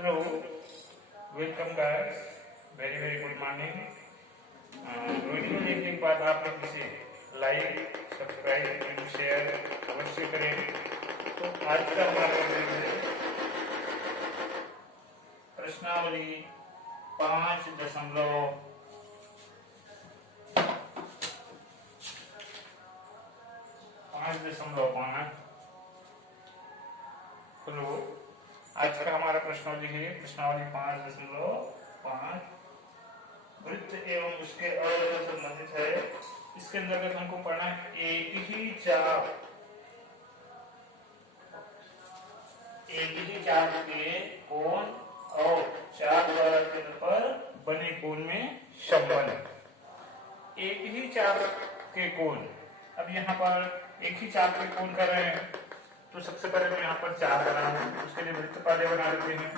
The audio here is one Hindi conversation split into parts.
Hello, welcome guys. Very good morning. Video देखने के बाद आप लोग इसे लाइक, सब्सक्राइब एंड शेयर अवश्य करें। तो आज का हमारा प्रश्नावली 5.5 हेलो, आज का हमारा प्रश्नावली है प्रश्नावली 5.5 वृत्त एवं उसके अवयव से संबंधित है। इसके अंतर्गत हमको पढ़ना है एक ही चाप के कोण और चाप द्वारा केंद्र पर बने कोण में संबंध। एक ही चाप के कोण, अब यहाँ पर एक ही चाप के कोण कर रहे हैं तो सबसे पहले मैं यहाँ पर चाप बना हूं, उसके लिए वृत्त पहले बना लेते हैं।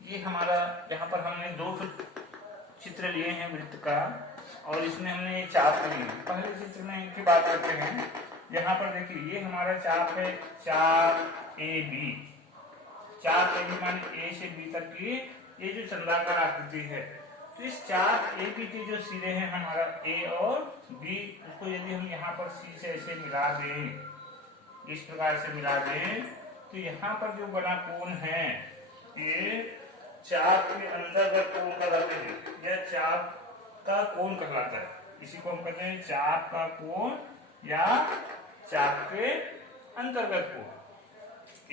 ये हमारा यहाँ पर हमने दो चित्र लिए हैं वृत्त का और इसमें हमने ये चाप लिए। पहले चित्र में इनकी बात करते हैं। यहाँ पर देखिए ये हमारा चाप है, चाप ए बी। चाप ए बी माने ए से बी तक की ये जो चंद्राकार आकृति है। तो इस चाप ए बी के जो सिरे हैं हमारा ए और बी, उसको यदि हम यहाँ पर सी से ऐसे मिला दें, इस प्रकार से मिला दें, तो यहाँ पर जो बना कोण है ये चाप के अंतर्गत कोण कहलाते हैं। यह चाप का कोण कहलाता है। इसी को हम कहते हैं चाप का कोण या चाप के अंतर्गत कोण।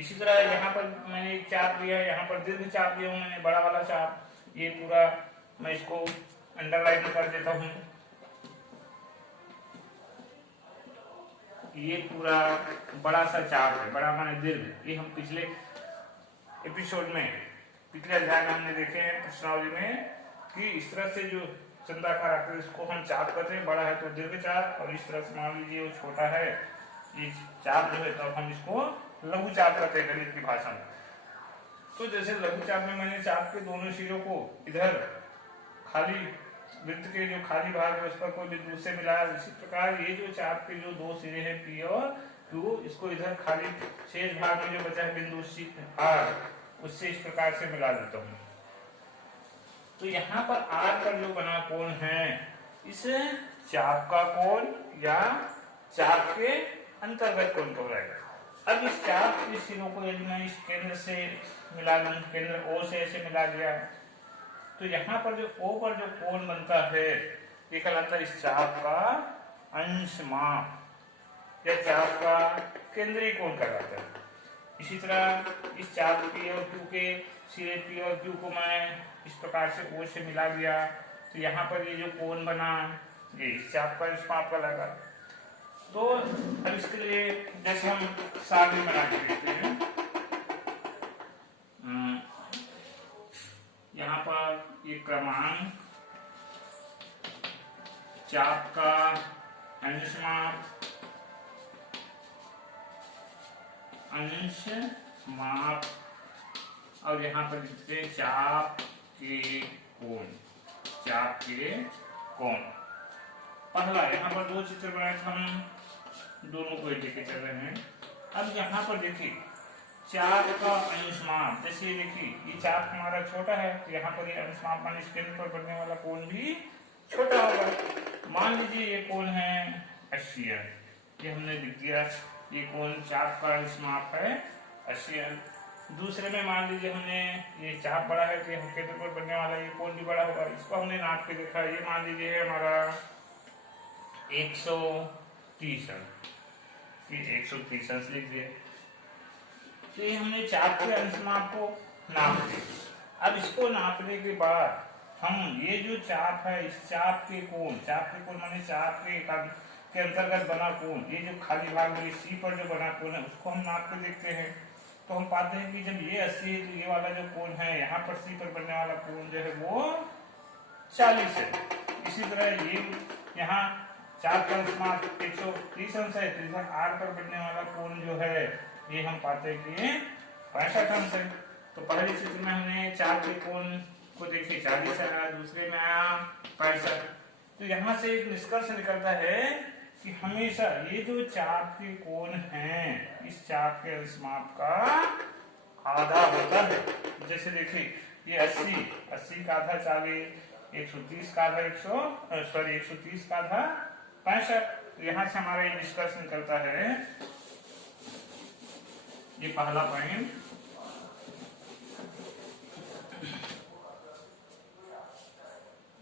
इसी तरह यहाँ पर मैंने एक चाप लिया है, यहाँ पर दीर्घ चाप लिया हूं मैंने, बड़ा वाला चाप। ये पूरा मैं इसको अंडरलाइन कर देता हूं। ये पूरा बड़ा सा चाप है, बड़ा माने दीर्घ। ये हम पिछले एपिसोड में, पिछले अध्याय में हमने देखे हैं प्रश्नावली में कि इस तरह से जो चंद्राकार आकृति इसको हम चाप कहते हैं। बड़ा है तो दीर्घ चाप, और इस तरह से मान लीजिए वो छोटा है ये चाप जो है, तब हम इसको लघु चाप कहते हैं गणित की भाषा में। तो जैसे लघु चाप में मैंने चाप के दोनों सिरों को इधर खाली वृत्त के जो खाली भाग है उस पर कोई बिंदु से मिलाया, इसी प्रकार ये जो चाप के जो दो सिरे हैं पी और क्यू, इसको इधर खाली शेष भाग में जो बचा है बिंदु सी आर, उससे इस प्रकार से मिला देता हूं। तो यहाँ पर आर पर जो बना कोण है इस चाप का कोण या चाप के अंतर्गत कोण कहलाएगा। अब इस चाप के सिरों को यदि मैं इस केंद्र से मिला लूं, केंद्र ओ से ऐसे मिला दिया, तो यहाँ पर जो ओ पर जो कोण बनता है ये कहलाता है इस चाप का अंश माप या चाप का केंद्रीय कोण कहलाता है। इसी तरह इस चाप पी और क्यू के सिरे पी और क्यू को मैं इस प्रकार से ओ से मिला दिया, तो यहाँ पर ये जो कोण बना ये इस चाप का अंश माप कहलाएगा। तो अब इसके लिए जैसे हम सारणी बना के देखते हैं, यहाँ पर ये क्रमांक, चाप का अंश माप और यहाँ पर लिखते हैं चाप के कोण, चाप के कोण। पहला यहाँ पर दो चित्र बनाए थे, हम दोनों को लेके चल रहे हैं। अब यहाँ पर देखिए चाप का अंश माप, जैसे ये देखिए ये चाप हमारा छोटा है तो यहाँ पर ये अंश माप मान इस केंद्र पर बनने वाला कोण भी छोटा होगा। मान लीजिए ये कोण है 80, ये हमने लिख दिया, ये कोण चाप का अंश माप है 80। दूसरे में मान लीजिए हमने ये चाप बड़ा है तो केंद्र पर बनने वाला ये कोण भी बड़ा होगा, इसको हमने नाप के देखा। ये मान लीजिए है हमारा 130, ये 130 लिख दिए। तो ये हमने चाप के अंश माप को नाप दिया। अब इसको नापने के बाद हम ये जो चाप है, इस चाप के कोण माने चाप के अंतर्गत बना कोण, ये जो खाली भाग में सी पर जो बना कोण है उसको हम नाप के देखते हैं। तो हम पाते हैं कि जब ये 80 है तो ये वाला जो कोण है यहाँ पर सी पर बनने वाला कोण जो है वो 40 है। इसी तरह ये यहाँ चाप का अंशमाप 130 अंश है, तो इधर आर पर बनने वाला कोण जो है ये हम पाते हैं कि 65 अंश है। तो पहले चित्र में हमने चाप के कोण को देखे 40 आया, दूसरे में आया 65। तो यहाँ से एक निष्कर्ष निकलता है कि हमेशा ये जो चाप के कोण हैं इस चाप के अंशमाप का आधा होता है। जैसे देखिए ये 80 का आधा 40, 130 का आधा 130 का आधा 65। यहाँ से हमारा ये निष्कर्ष निकलता है, ये पहला पॉइंट।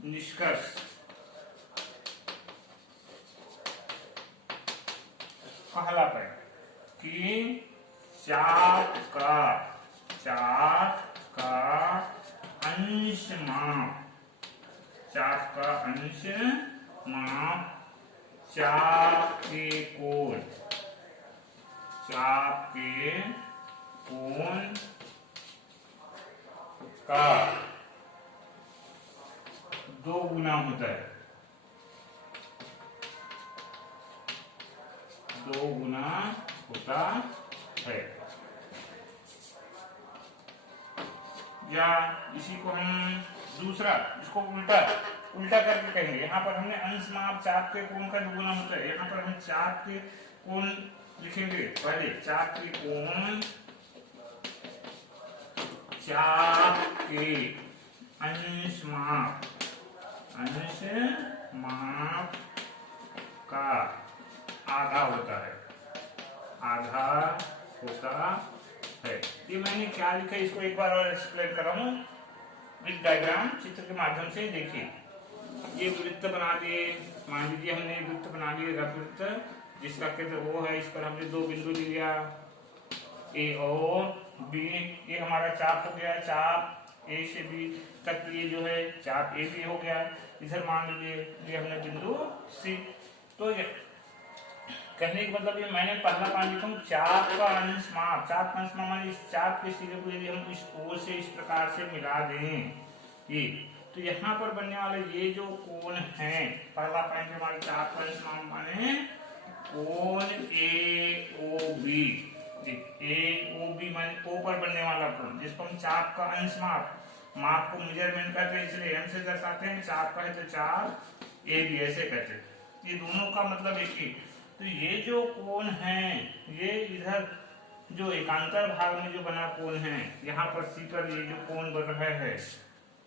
निष्कर्ष पहला पॉइंट कि चाप का अंश माप चाप के कोण का 2 गुना होता है, 2 गुना होता है। या इसी को हम दूसरा, इसको उल्टा करके कहेंगे। यहाँ पर हमने अंश माप चाप के कोण का 2 गुना होता है, यहाँ पर हम चाप के कोण लिखेंगे। पहले चाप के कोण, चाप के अंश माप का आधा होता है। ये मैंने क्या लिखा है इसको एक बार और एक्सप्लेन कर रहा हूँ विद डायग्राम, चित्र के माध्यम से। देखिए ये वृत्त बना दिए, मान लीजिए हमने वृत्त बना लिया, वृत्त जिसका केंद्र वो है, इस पर हमने 2 बिंदु लिया ए और बी। ये हमारा चाप हो गया, चाप ए से बी तक ये जो है चाप ए बी हो गया। इधर मान लीजिए ये हमने बिंदु सी। तो कहने का मतलब ये मैंने पहला पॉइंट लिखा हूँ, चाप का अंश माप माने इस चाप के सिरे को यदि हम इस ओर से इस प्रकार से मिला दें ये, तो यहाँ पर बनने वाले ये जो कोण है, पहला पॉइंट हमारे चाप का अंश माप माने कोण ए ओ बी माने ओ पर बनने वाला कोण, जिसको हम चाप का अंश माप को मेजरमेंट करते हैं, इसलिए एम से दर्शाते हैं। चाप का है तो चाप ए बी ऐसे कहते हैं, ये दोनों का मतलब एक ही। तो ये जो कोण है ये इधर जो एकांतर भाग में जो बना कोण है, यहाँ पर सी पर ये जो कोण बन रहा है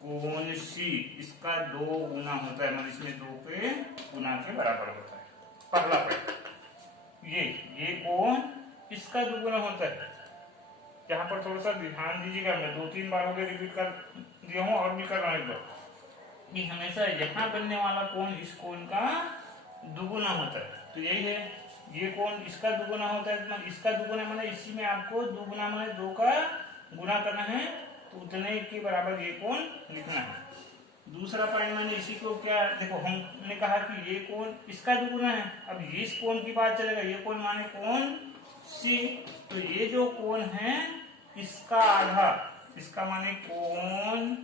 कोण सी, इसका 2 गुना होता है, मतलब इसमें 2 के गुना के बराबर होता है। पहला पॉइंट ये कोण इसका 2 गुना होता है। यहाँ पर थोड़ा सा ध्यान दीजिएगा, मैं 2-3 बार हो गए रिपीट कर दिया हूँ और भी कर रहा हूँ एक बार, कि हमेशा यहाँ बनने वाला कोण इस कोण का 2 गुना होता है। तो यही है, ये कोण इसका 2 गुना होता है, तो इसका 2 गुना माने इसी में आपको 2 गुना माने 2 का गुना करना है, तो उतने के बराबर ये कोण लिखना है। दूसरा पॉइंट मैंने इसी को क्या देखो, हमने कहा कि ये कोण इसका 2 गुना है। अब ये इस कोण की बात चलेगा, ये कोण माने कोण सी, तो ये जो कोण है इसका आधा, इसका माने कोण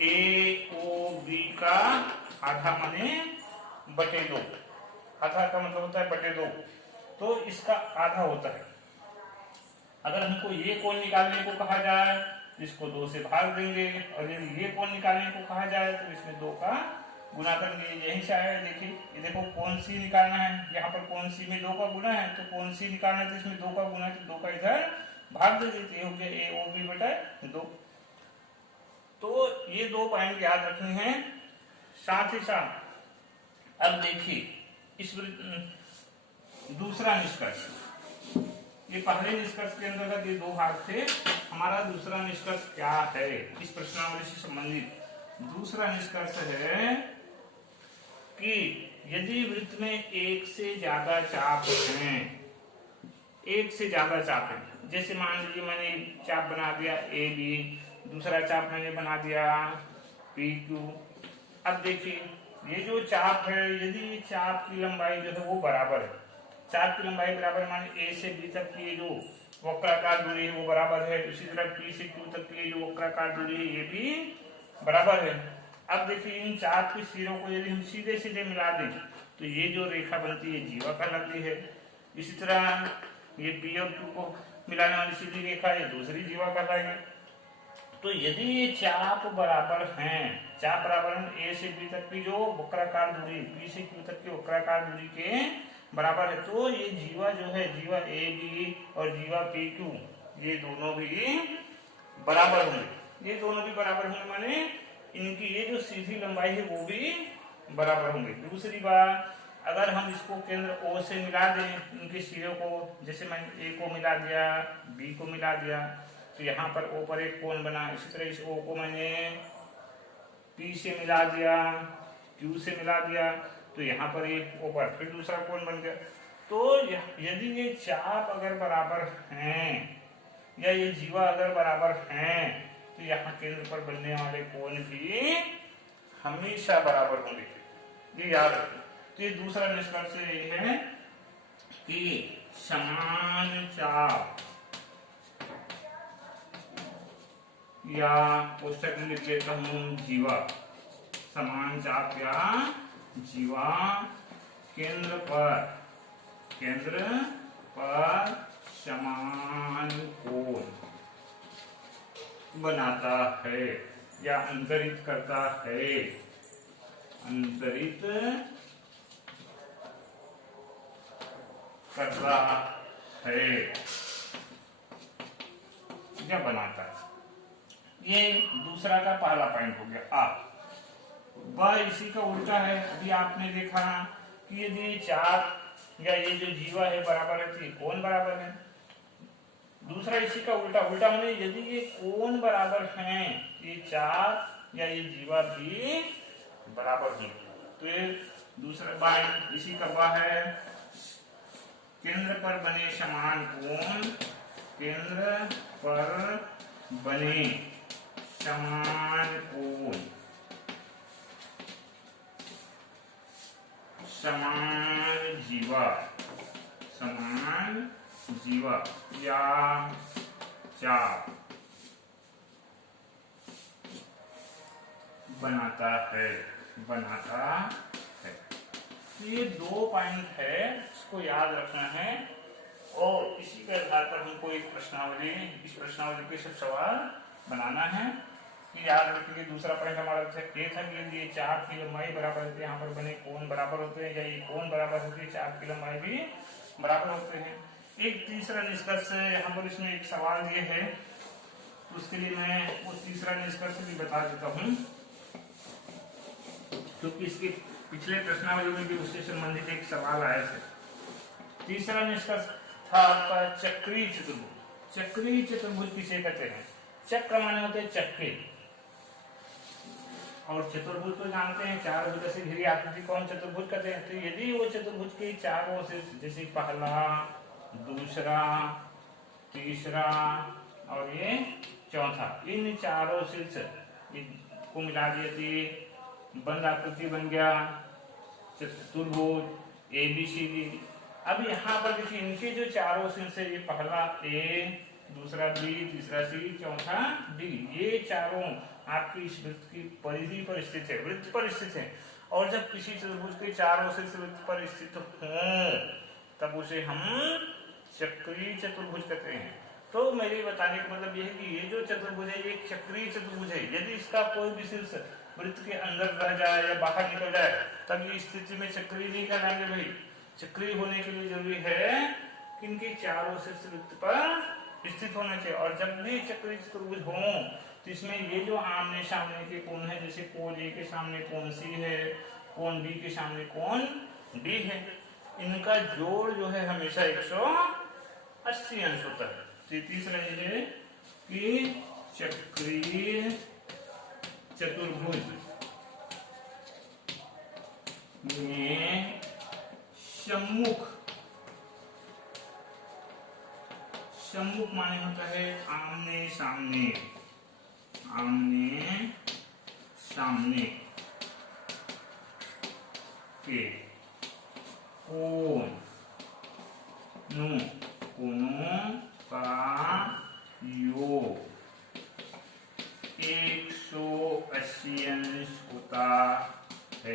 ए ओ बी का आधा माने बटे 2, आधा का मतलब होता है बटे 2, तो इसका आधा होता है। अगर हमको ये कोण निकालने को कहा जाए इसको 2 से भाग देंगे, और यदि ये कोण निकालने को कहा जाए तो इसमें 2 का गुना करेंगे। यहीं से आया, देखिए ये देखो कोण सी निकालना है, यहाँ पर कोण सी में 2 का गुना है, तो कोण सी निकालना है तो इसमें 2 का गुना, तो 2 का इधर भाग दे देते हो गया ए ओ बी बटा 2। तो ये 2 पॉइंट याद रखने हैं। साथ ही साथ अब देखिए इस दूसरा निष्कर्ष, ये पहले निष्कर्ष के अंतर्गत ये 2 भाग थे, हमारा दूसरा निष्कर्ष क्या है इस प्रश्नावली से संबंधित? दूसरा निष्कर्ष है कि यदि वृत्त में एक से ज्यादा चाप हैं, एक से ज्यादा चाप है, जैसे मान लीजिए मैंने चाप बना दिया ए बी, दूसरा चाप मैंने बना दिया पी क्यू। अब देखिए ये जो चाप है, यदि ये चाप की लंबाई जो है वो बराबर है, चाप की लंबाई बराबर माने ए से बी तक की ये जो वक्राकार दूरी है वो बराबर है, इसी तरह पी से क्यू तक की ये जो वक्राकार दूरी है ये भी बराबर है। अब देखिए इन चाप के सिरों को यदि हम सीधे सीधे मिला दें तो ये जो रेखा बनती है जीवा कहलाती है। इसी तरह ये पी और क्यू को मिलाने वाली सीधी रेखा ये दूसरी जीवा कहलाएगी। तो यदि ये चाप बराबर हैं, चाप बराबर है ए से बी तक की जो वक्राकार दूरी पी से क्यू तक की वक्राकार दूरी के बराबर है, तो ये जीवा जो है जीवा ए बी और जीवा पी क्यू ये दोनों भी बराबर होंगे। ये दोनों भी बराबर होंगे माने इनकी ये जो सीधी लंबाई है वो भी बराबर होंगे। दूसरी बात, अगर हम इसको केंद्र ओ से मिला दें इनके सिरों को, जैसे मैंने ए को मिला दिया बी को मिला दिया तो यहाँ पर ओ पर एक कोण बना, इसी तरह इस ओ को मैंने पी से मिला दिया क्यू से मिला दिया तो यहाँ पर एक ओ पर फिर दूसरा कोण बन गया। तो यदि ये चाप अगर बराबर हैं या ये जीवा अगर बराबर हैं तो यहाँ केंद्र पर बनने वाले कोण भी हमेशा बराबर होंगे, ये याद रखें। तो ये दूसरा निष्कर्ष ये है कि समान चाप या पुस्तक में लिख लेता हूं जीवा, समान चाप या जीवा केंद्र पर समान कोण बनाता है या अंतरित करता है, अंतरित करता है या बनाता है। ये दूसरा का पहला पॉइंट हो गया। वह इसी का उल्टा है। अभी आपने देखा कि यदि चाप या ये जो जीवा है बराबर है तो ये कोण बराबर है। दूसरा इसी का उल्टा, उल्टा होने यदि ये कोण बराबर हैं ये चाप या ये जीवा भी बराबर है। तो ये दूसरा पॉइंट इसी का वह है, केंद्र पर बने समान कोण, केंद्र पर बने समान कोण, समान जीवा या चाप बनाता है। ये दो पॉइंट है, इसको याद रखना है और इसी के आधार पर हमको एक प्रश्नावली, इस प्रश्नावली के सब सवाल बनाना है कि याद रखिए। दूसरा पॉइंट हमारा ये था कि ये चाप की लंबाई बराबर होती है, यहाँ पर बने कोण बराबर होते हैं, या ये कोण बराबर होती है चाप की लंबाई भी बराबर होते हैं। एक तीसरा निष्कर्ष यहाँ पर इसमें एक सवाल ये है, उसके लिए मैं वो तीसरा निष्कर्ष भी बता देता हूँ क्योंकि इसके पिछले प्रश्नावली में भी उससे संबंधित एक सवाल आया था। तीसरा निष्कर्ष था आपका चक्रीय चतुर्भुज। चक्रीय चतुर्भुज किसे कहते हैं? चक्र माने होते हैं चक्के और चतुर्भुज तो जानते हैं चार भुज से घिरी आकृति को हम चतुर्भुज कहते हैं। तो यदि वो चतुर्भुज के चारों से, जैसे पहला, दूसरा, तीसरा और ये चौथा, इन चारों शीर्ष को मिला दिए थे बंद आकृति बन गया चतुर्भुज ABCD। अब यहाँ पर देखिए इनके जो चारों शीर्ष है, ये पहला A, दूसरा B, तीसरा C, चौथा D, ये चारों आपकी इस वृत्त की परिधि पर स्थित है, वृत्त पर स्थित है। और जब किसी चतुर्भुज के चारों शीर्ष वृत्त पर स्थित हों तब उसे हम चक्रीय चतुर्भुज कहते हैं। तो मेरे बताने का मतलब यह है कि ये जो चतुर्भुज है ये एक चक्रीय चतुर्भुज है। यदि इसका कोई भी शीर्ष वृत्त के अंदर रह जाए या बाहर निकल जाए तब ये स्थिति में चक्रीय नहीं कहलाएंगे भाई। चक्रीय होने के लिए जरूरी है कि इनके चारों शीर्ष वृत्त पर स्थित होना चाहिए। और जब भी चक्रीय चतुर्भुज हो तो इसमें ये जो आमने सामने के कोण है, जैसे कोण A के सामने कोण C है, कोण B के सामने कोण D है, इनका जोड़ जो है हमेशा 180 अंश होता है। तो तीसरा ये है कि चक्रीय चतुर्भुज में सम्मुख माने होता है आमने सामने, आमने सामने के कोणों का योग 180 अंश होता है।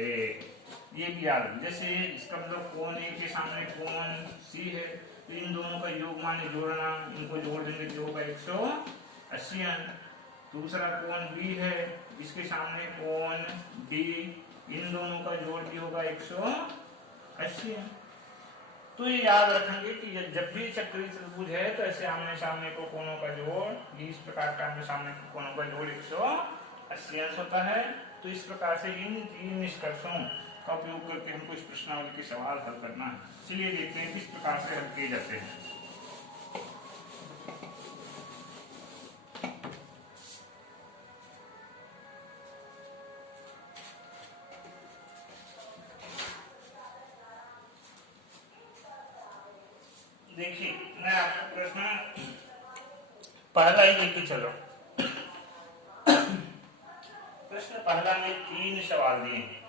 ये भी याद है। जैसे इसका मतलब कोण ए के सामने कोण सी है, तो इन दोनों का योग माने जोड़ना, इनको जोड़ देंगे तो होगा 180 अंश। दूसरा कोण बी है, इसके सामने कोण बी, इन दोनों का जोड़ भी होगा 180 अंश। तो ये याद रखेंगे कि जब भी चक्रीय त्रिभुज है तो ऐसे आमने सामने को कोणों का जोड़, इस प्रकार का आमने सामने को कोणों का जोड़ 180 अंश होता है। तो इस प्रकार से इन तीन निष्कर्षों का उपयोग करके हमको इस प्रश्नावली के सवाल हल करना है। चलिए देखते हैं किस प्रकार से हल किए जाते हैं। देखिए मैं आपको प्रश्न पहला ही लेके चलो। प्रश्न पहला में 3 सवाल दिए हैं।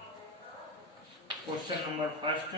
क्वेश्चन नंबर फर्स्ट,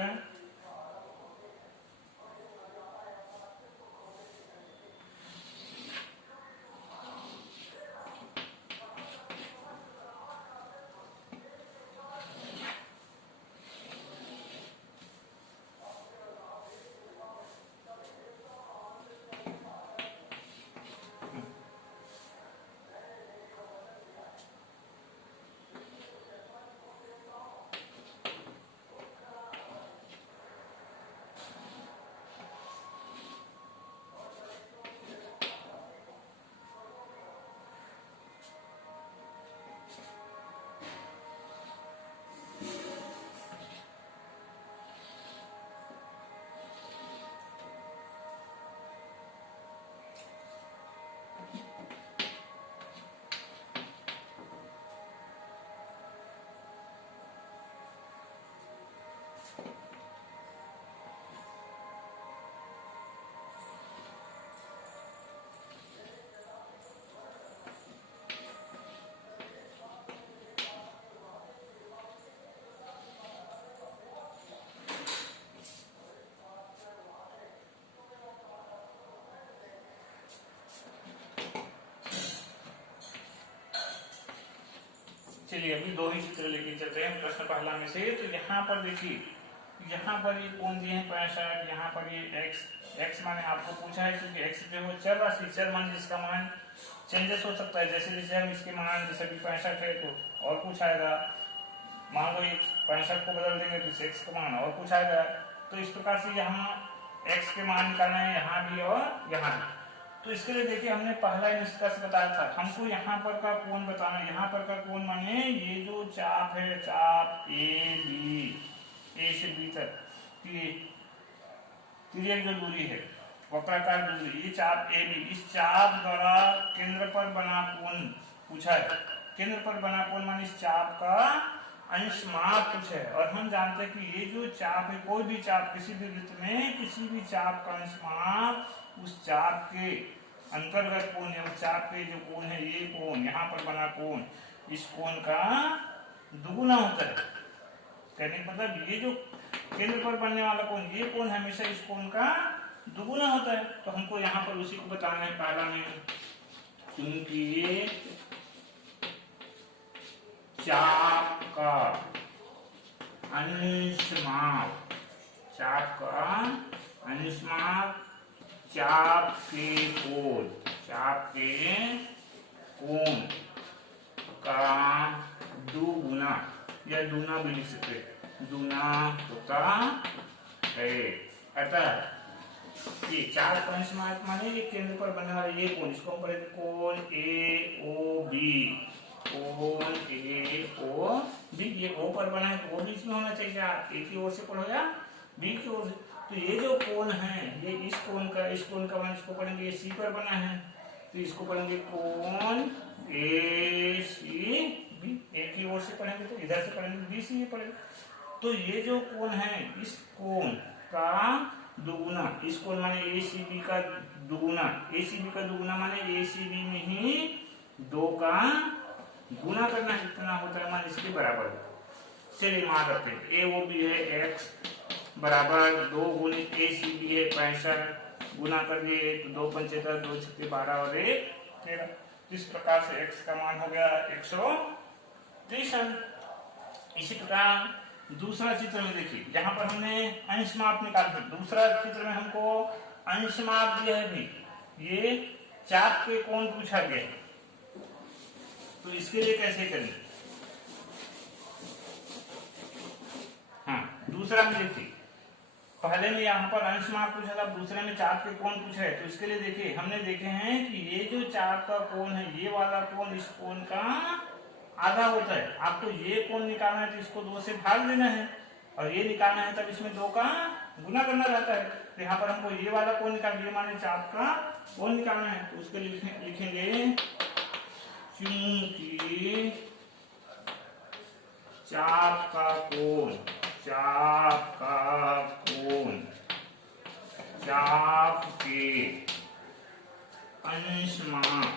चलिए अभी 2 ही चित्र लेके चलते हैं प्रश्न पहला में से। तो यहाँ पर देखिए, यहाँ पर ये कोण दिए हैं 65, यहाँ पर ये x माने आपको पूछा है क्योंकि x जो है चर राशि, चर मान जिसका मान चेंजेस हो सकता है। जैसे जैसे हम इसके मान जैसे भी 65 है तो और कुछ आएगा, मान लो 65 को बदल देंगे तो x का मान और कुछ आएगा। तो इस प्रकार से यहाँ x के मान निकालना है, यहाँ भी और यहाँ भी। तो इसके लिए देखिए हमने पहला निष्कर्ष बताया था, हमको यहाँ पर का कोण बताना है। यहाँ पर का कोण माने ये जो चाप है, चाप ए बी, ए से बी तक की तिर्यक जो दूरी है, वक्राकार दूरी, ये चाप ए बी, इस चाप द्वारा केंद्र पर बना कोण पूछा है। केंद्र पर बना कोण माने इस चाप का अंश माप कुछ है। और हम जानते हैं कि ये जो चाप है, कोई भी चाप किसी भी वृत्त में किसी भी चाप का अंश माप उस चाप के अंतर्गत कोण है, उस चाप के जो कोण है, ये कोण यहाँ पर बना कोण, इस कोण का दुगुना होता है। कहने का मतलब ये जो केंद्र पर बनने वाला कोण, ये कोण हमेशा इस कोण का दुगुना होता है। तो हमको यहाँ पर उसी को बताना है पहला में, क्योंकि ये चाप का अंश माप, चाप का अंश माप चाप के कोण, चाप के कोण का दुगुना या दूना भी लिख सकते, दूना होता है। अतः ये चाप का अंश माप माने ये केंद्र पर बनने वाला ये कोण, इसको हम पढ़ेंगे कोण ए ओ बी, कोण ए ओ बी। ये ओ पर बना है तो ओ बीच में होना चाहिए, ए की ओर से पढ़ो या बी की ओर से। तो ये जो कोण है, ये इस कोण का मान इसको पढ़ेंगे, ये सी पर बना है तो इसको पढ़ेंगे कोण ए सी बी। ए की ओर से पढ़ेंगे तो इधर से पढ़ेंगे बी सी ये पढ़ेंगे। तो ये जो कोण है, इस कोण का दुगुना, इस कोण माने ए सी बी का दुगुना, ए सी बी का दुगुना माने ए सी बी में ही 2 का गुना करना कितना होता है मान इसके बराबर। चलिए मान रखते हैं ए ओ बी है x बराबर 2 गुणित ए सी बी है 65, गुना कर दिए तो 2 पंचे 10, 2 छक्के 12 और 1 13। इस प्रकार से x का मान हो गया 163। इसी प्रकार दूसरा चित्र में देखिए, जहां पर हमने अंश माप निकाला था, दूसरा चित्र में हमको अंश माप दिया है भी, ये चाप के कोण पूछा गया, तो इसके लिए कैसे करें। हाँ, दूसरा में देखिए, पहले में यहाँ पर अंश माप पूछा था, दूसरे में चाप के कोण पूछा है, तो इसके लिए देखिए हमने देखे हैं कि ये जो चाप का कोण है, ये वाला कोण इस कोण का आधा होता है। आपको ये कोण निकालना है तो इसको 2 से भाग देना है, और ये निकालना है तब इसमें 2 का गुना करना रहता है। तो यहाँ पर हमको ये वाला कोण निकाल, ये माने चाप का कोण निकालना है, तो उसके लिए लिखेंगे क्योंकि चाप का कोण, चाप का कोण चाप के अंश माप,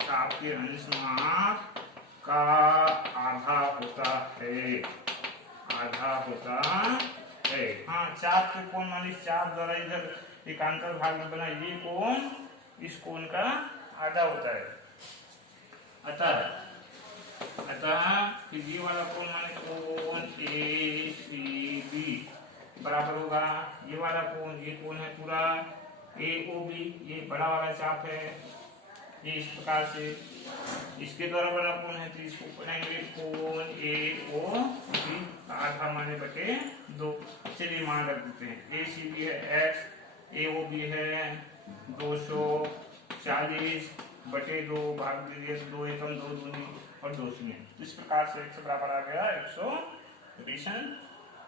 चाप के अंश माप का आधा होता है, आधा होता है। हाँ, चाप के कोण माने चाप द्वारा इधर एकांतर भाग में बना ये कोण इस कोण का आधा होता है। अतः ये वाला कोण माने कोण ए सी बी बराबर होगा ये वाला कोण, ये कोण है पूरा ए ओ बी, ये बड़ा वाला चाप है, ये इस प्रकार से इसके द्वारा बड़ा कोण है, तो इसको पढ़ेंगे कोण ए ओ बी आधा माने बटे 2। चलिए मान रख देते हैं, ए सी बी है x, ए ओ बी है 240 बटे 2 भाग दे दिया तो 2 एकम 2 दूनी और 2 शून्य। इस प्रकार से x बराबर आ गया 120।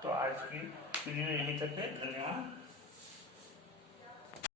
तो आज की वीडियो यहीं तक है। धन्यवाद।